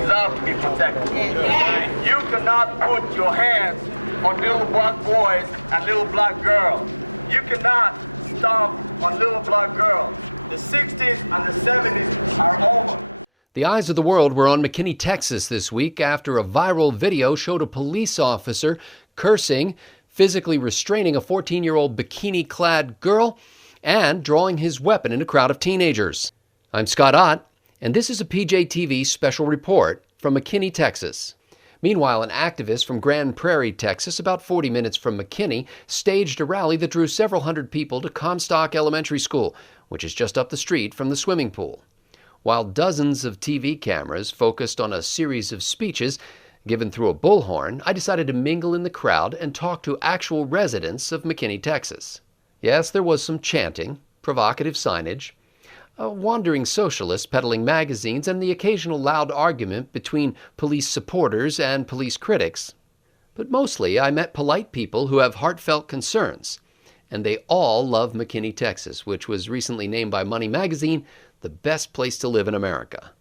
deserve to be protected. You cannot put your hands on little black boys and little black girls. You cannot stomp on little black girls. The 60s and the 70s are over. The eyes of the world were on McKinney, Texas this week after a viral video showed a police officer cursing, physically restraining a 14-year-old bikini-clad girl, and drawing his weapon in a crowd of teenagers. I'm Scott Ott, and this is a PJTV special report from McKinney, Texas. Meanwhile, an activist from Grand Prairie, Texas, about 40 minutes from McKinney, staged a rally that drew several hundred people to Comstock Elementary School, which is just up the street from the swimming pool. While dozens of TV cameras focused on a series of speeches given through a bullhorn, I decided to mingle in the crowd and talk to actual residents of McKinney, Texas. Yes, there was some chanting, provocative signage, a wandering socialist peddling magazines, and the occasional loud argument between police supporters and police critics. But mostly, I met polite people who have heartfelt concerns, and they all love McKinney, Texas, which was recently named by Money Magazine the best place to live in America.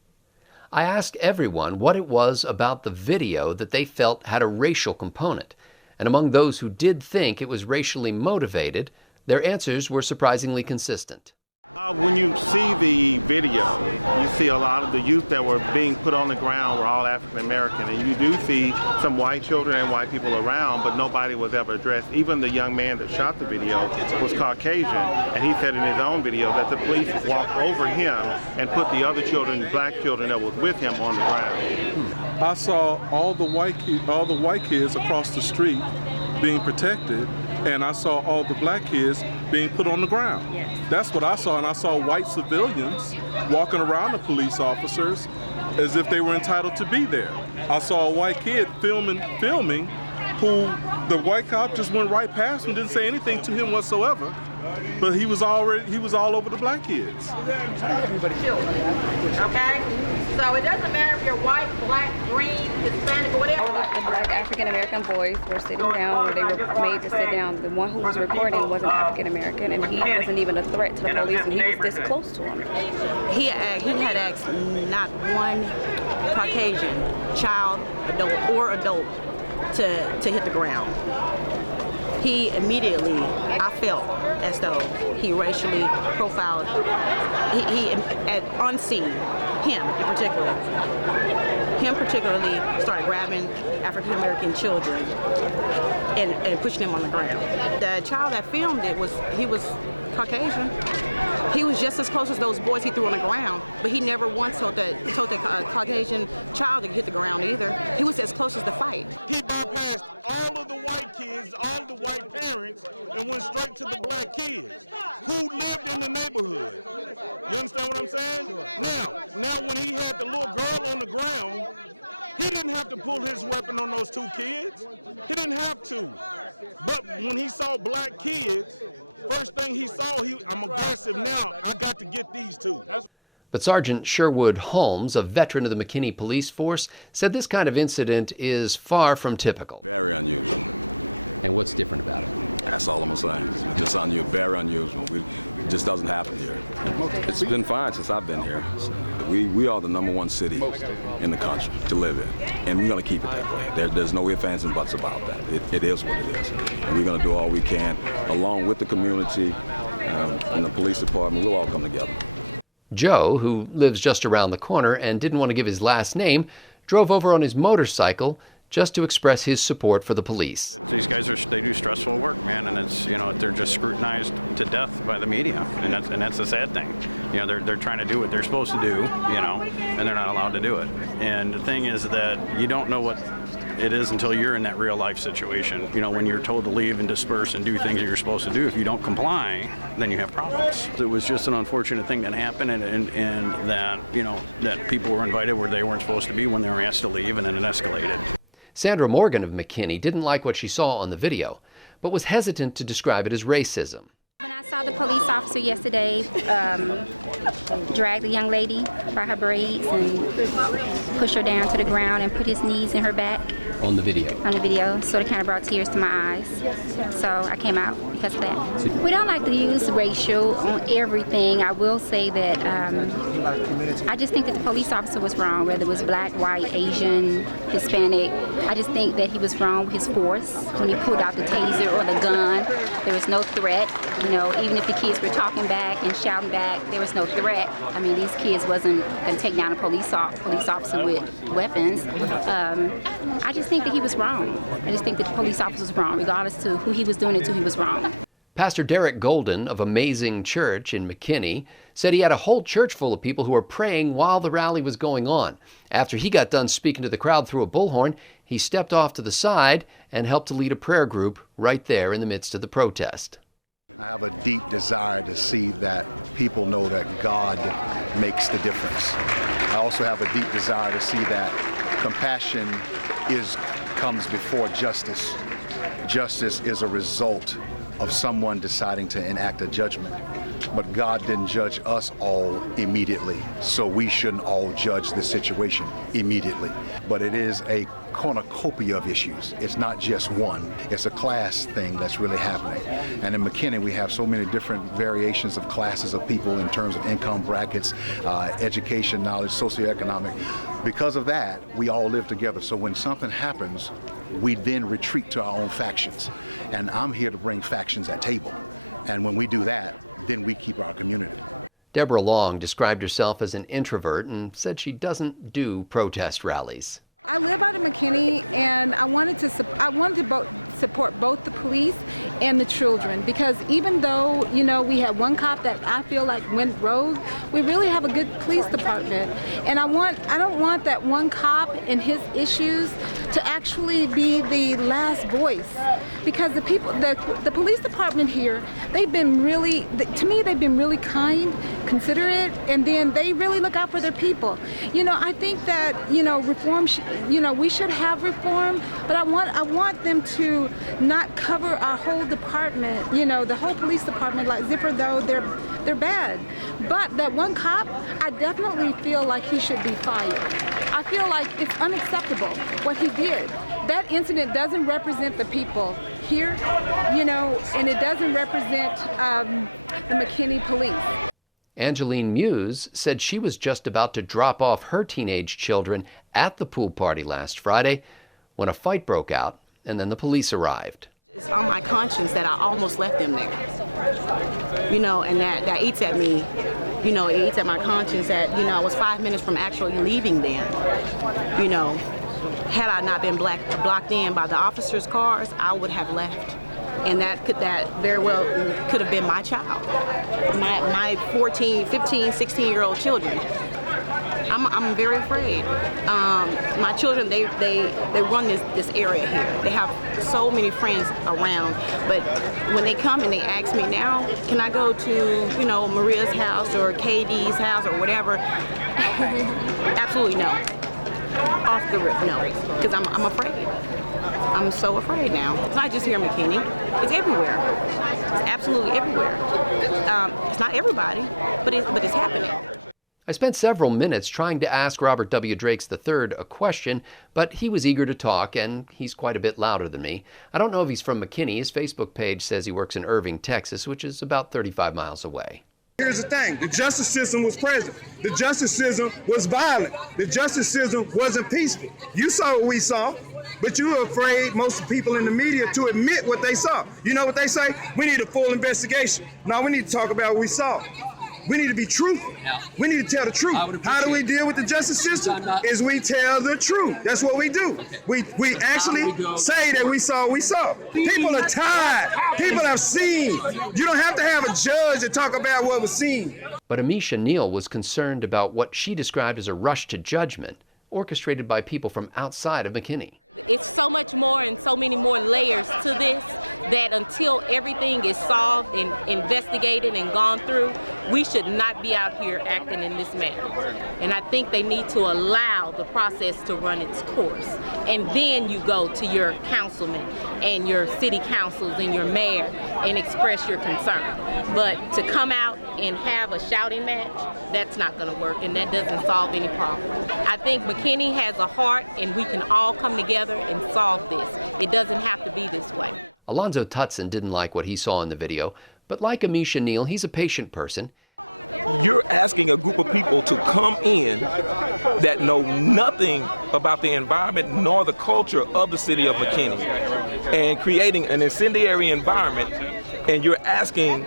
I asked everyone what it was about the video that they felt had a racial component, and among those who did think it was racially motivated, their answers were surprisingly consistent. When you see the video, you see a lot of the youth that were being put on the ground were all African American, and you do see some white children and white people around, but nobody was ever addressed. Even the young man that shot the video was Caucasian, and he said in his own video that the police walked over him and put the other children, black children that was with him, on the ground. I saw all the white kids across the street being protected, and I saw all the black kids being put on the ground. Yes. That's what I saw, and I saw white civilians walking around the police officers as if they were entitled to be there. I saw a white kid filming who the white cop just went right past him, didn't say anything to him whatsoever, but he was all over the black kids. Okay? So it doesn't matter if you're white, black, green, Hispanic, or whatever. The black African-American boys were sitting down, or they were made to sit down. The one who was recording wasn't African-American, and he wasn't even a threat to the police, and he was this close to him. He had asked not one Caucasian child, adult to hit the ground. He immediately, I felt as though he racially profiled, he unseen him particularly started grabbing African-American children and pushing them on the ground. The child that filmed it was Caucasian. He was just as close as those boys he threw on the ground, but he never once told the Caucasian child to hit the ground either. He was as close as the fight. He bypassed all of the white kids, all of the white parents, and went straight to the black kids who lived in the neighborhood. You understand what I'm saying? Now when he had the little girl on the ground, he didn't have to pull his weapon on those two kids. He didn't have to. But when he saw black kids, first thing he saw, I'm aggressive now. I got to get these two. But Sergeant Sherwood Holmes, a veteran of the McKinney police force, said this kind of incident is far from typical. Very unusual. And what's different about it? That's all I'm saying. It's just unusual, very unusual. It just doesn't happen here. It's been fine since I've been here. We are the #1 city in the country to live in, and we're going to keep it that way. There's no ifs, ands, and buts about that. It is what it is, and we're going to do all we can, along with the community and the police department. We'll all come together. Joe, who lives just around the corner and didn't want to give his last name, drove over on his motorcycle just to express his support for the police. These guys they do stressful work, man, and it's, they're just scrutinized to death by the media, and that's the sad thing. They're trying to do what they're supposed to do, and they're not allowed to do it. And the thing is that you don't know what it is until you're in that real life situation. When you're told to leave and disperse and do things that you're supposed to do, if you don't comply, then you have problems. It was just an unfortunate thing that happened, and that, that people were invited where they weren't supposed to be when they were asked to leave, and then it escalated. Sandra Morgan of McKinney didn't like what she saw on the video, but was hesitant to describe it as racism. When I saw the police officer yesterday drag the young lady by her braids and push her down to the ground and put his knees in her back. On the video? On the video, so it kind of brought tears to my eyes. So I came out because because of that. We don't like to use racial on everything. I will say that I just think that the police officer was wrong, whether it was black, white, Asian, Hispanic. I just think that he was wrong with his force when he pulled out the taser or the gun. There was no threat. You know, even if the kids were talking back and shouting back, there was no threat. I mean, these kids wasn't going to take down a police officer with weapons. I just think that he was wrong. I just think that the police officer was wrong, regardless to who he was doing it to, he was wrong. Pastor Derek Golden of Amazing Church in McKinney said he had a whole church full of people who were praying while the rally was going on. After he got done speaking to the crowd through a bullhorn, he stepped off to the side and helped to lead a prayer group right there in the midst of the protest. I have a deep desire to see that people know that God makes the difference. I also have a deep desire to see that compassion comes before justice. Justice is a result of someone deciding to enact a judgment. But God didn't judge us all immediately, so we shouldn't all judge the situation immediately. But it is a cornucopia of issues. It's not just one. It's a class thing that's really happening. And in McKinney, we have so many different variations of classes of people in terms of income brackets, education, knowledge, socioeconomic. Because of that, we all live together. So when something happens, we then retreat to our own factions. And I'm here to bring factions at table. And when we do that, then we keep our community. Deborah Long described herself as an introvert and said she doesn't do protest rallies. I live out of McKinney, and I wanted to support both the police and the children, because even though, you know, we have one cop that I feel like went rogue, we really have a good police department. And I don't want that one cop and his issues to actually be the last voice, because the people, the police department here, they've been really, to me, they've been really kind, considerate, and then they really look out for their people. You know, I think that, you know, reform, we should have reform, but I want them to not cover our whole department, you know, the whole police department like zipper, though they're bad. But that one cop, I definitely feel like he should be fired. I feel like it's unacceptable what he did. That incident doesn't represent the people here, you know, and it doesn't represent the McKinney police. Angeline Muse said she was just about to drop off her teenage children at the pool party last Friday when a fight broke out and then the police arrived. It's on my conscience that I almost left them there. You know, and that eats at me. You know, it eats at my conscience that, you know, I was 5 minutes from actually leaving them. You know, had I not been blocked in by the officers' cars, I would have left. And that very well could have been my child, my 14, 15, 16-year-old children. I'm very afraid. My children, they run this area here. They have so many friends around, but when they come and they ask me now, can I go to, you know, Maria's house or KD's house or whatever? Absolutely no. Off the rip, no, because I'm afraid. I'm so afraid now. It's not just here in McKinney. It's everywhere. It's absolutely everywhere. It's not everybody, but it's happening. I spent several minutes trying to ask Robert W. Drakes III a question, but he was eager to talk, and he's quite a bit louder than me. I don't know if he's from McKinney. His Facebook page says he works in Irving, Texas, which is about 35 miles away. Here's the thing, the justice system was present. The justice system was violent. The justice system wasn't peaceful. You saw what we saw, but you were afraid, most of the people in the media, to admit what they saw. You know what they say? We need a full investigation. No, we need to talk about what we saw. We need to be truthful. We need to tell the truth. How do we deal with the justice system? Is we tell the truth. That's what we do. We actually say that we saw what we saw. People are tired. People have seen. You don't have to have a judge to talk about what was seen. But Amisha Neal was concerned about what she described as a rush to judgment, orchestrated by people from outside of McKinney. It's so much more and so many more layers to this that until everything is solved and investigated and gone through, we should not be out here acting in this manner. And I think they need to allow the process to run its course. And then you go to your councilman and your city councils and your mayor and express your concern. But to come out and have a shouting match, that's not going to work, and that doesn't solve any problem. I think McKinney has a heart, and we can all come together together and solve this. It doesn't have to be this way. Alonzo Tutson didn't like what he saw in the video, but like Amisha Neal, he's a patient person. You're asking a group of people to come in that know nothing about the environment nor the culture of the city of McKinney and creating an incendiary environment, and you're asking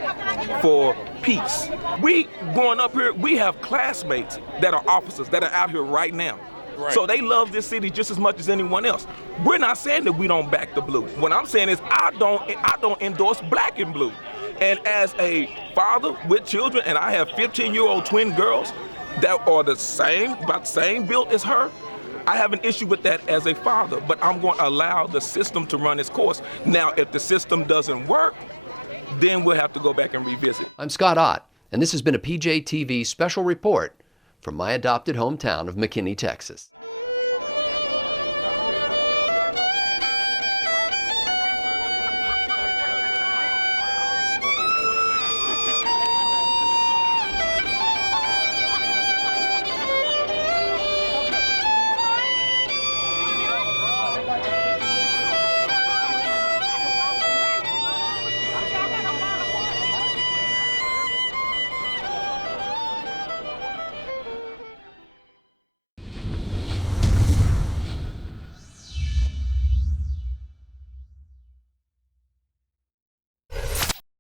for peace. We growing up here, we have classmates that are officers that are out here right now. Right. So they love this city just as much as anyone else. We're not saying that we don't back the blue. What I'm saying is I don't endorse black and blue. And as a father with children, and I have 15-year-old twin girls that are about the same build as her, I have an issue with that as a father, but I'm going to allow the system to run its course. Now, if the system doesn't work, then we'll have to go back and revisit. I'm Scott Ott, and this has been a PJTV special report from my adopted hometown of McKinney, Texas.